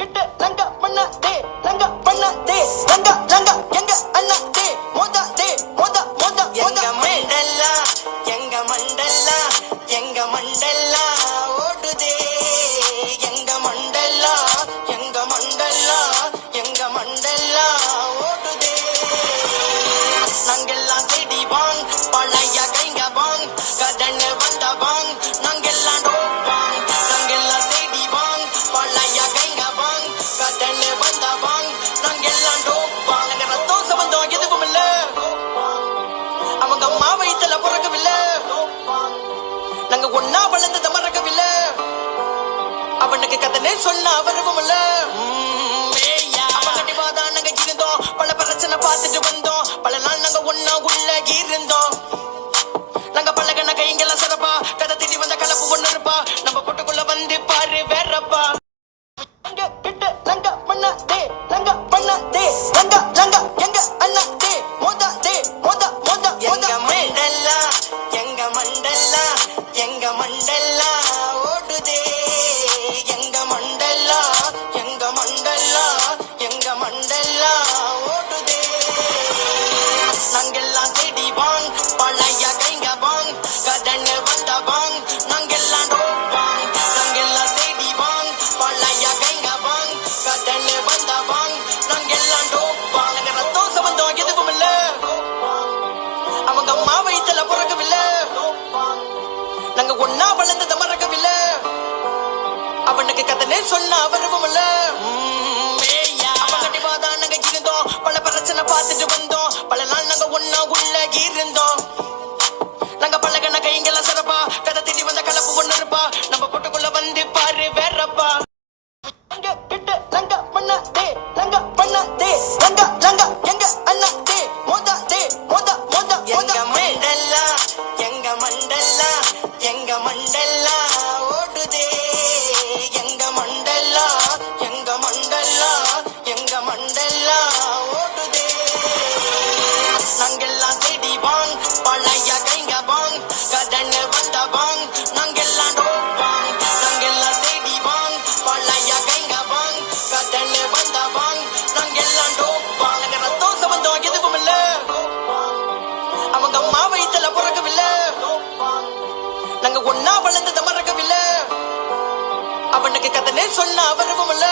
கிட்ட லங்க பண்ணாதே லங்க பண்ணாதே லங்க லங்க எங்க அண்ணாதே மோதாதே மோதா மோதா எங்க மண்டல்லா எங்க மண்டல்லா எங்க மண்டல்லா ஓடுதே எங்க மண்டல்லா எங்க மண்டல்லா எங்க மண்டல்லா ஓடுதே நாங்கெல்லாம் செடி வாங் பழைய கைங்க வாங் கடன் வந்த வாங் நாங்கெல்லாம் டோப்பாங் நாங்கெல்லாம் செடி வாங் பழைய கைங்க வாங் கடன் வந்த வாங் நாங்கெல்லாம் டோப்பாங் நாங்க ரத்தம் சம்பந்தம் எதுவும் இல்ல அவங்க அம்மா வயித்துல பிறக்கவில்லை நாங்க ஒன்னா வளர்ந்தத மறக்கவில்லை அவனுக்கு கதனே சொன்ன அவருவும் இல்ல நாங்க இருந்தோம் பல பிரச்சனை பார்த்துட்டு வந்தோம் பல நாள் நாங்க ஒன்னா உள்ள இருந்தோம் நாங்க பழகன கைங்கெல்லாம் சிறப்பா கதை திடி வந்த கலப்பு ஒண்ணு இருப்பா நம்ம பொட்டுக்குள்ள வந்து பாரு வேறப்பா கிட்ட லங்க பண்ணாதே லங்க பண்ணாதே லங்க லங்க எங்க அண்ணாதே மோதாதே மோதா மோதா எங்க மண்டல்லா எங்க மண்டல்லா எங்க மண்டல்லா ஓடுதே எங்க மண்டல்லா எங்க மண்டல்லா எங்க மண்டல்லா ஓடுதே நாங்கெல்லாம் செடி வாங் பழைய கைங்க வாங் கடன் வந்த வாங் நாங்கெல்லாம் டோப்பாங் நாங்கெல்லாம் செடி வாங் பழைய கைங்க வாங் கடன் வந்த வாங் நாங்கெல்லாம் டோப்பாங் நாங்க ரத்தம் சம்பந்தம் எதுவும் இல்ல அவங்க அம்மா வயித்துல பிறக்கவில்லை நாங்க ஒன்னா வளர்ந்தத மறக்கவில்லை அவனுக்கு கதனே சொன்ன அவருவும் இல்ல நாங்க இருந்தோம் பல பிரச்சனை பார்த்துட்டு வந்தோம் பல நாள் நாங்க ஒன்னா உள்ள இருந்தோம் நாங்க பழகன கைங்கெல்லாம் சிறப்பா கதை திடி வந்த கலப்பு ஒண்ணு இருப்பா நம்ம பொட்டுக்குள்ள வந்து பாரு வேறப்பா கிட்ட லங்க பண்ணாதே லங்க பண்ணாதே லங்க லங்க எங்க அண்ணாதே மோதாதே மோதா மோதா எங்க மண்டல்லா எங்க மண்டல்லா எங்க மண்டல்லா ஓடுதே எங்க மண்டல்லா எங்க மண்டல்லா எங்க மண்டல்லா ஓடுதே நாங்கெல்லாம் செடி வாங் பழைய கைங்க வாங் கடன் வந்த வாங் நாங்கெல்லாம் டோப்பாங் நாங்கெல்லாம் செடி வாங் பழைய கைங்க வாங் கடன் வந்த வாங் நாங்கெல்லாம் டோப்பாங் நாங்க ரத்தம் சம்பந்தம் எதுவும் இல்ல அவங்க அம்மா வயித்துல பிறக்கவில்லை நாங்க ஒன்னா வளர்ந்தத மறக்கவில்லை அவனுக்கு கதனே சொன்ன அவருவும் இல்ல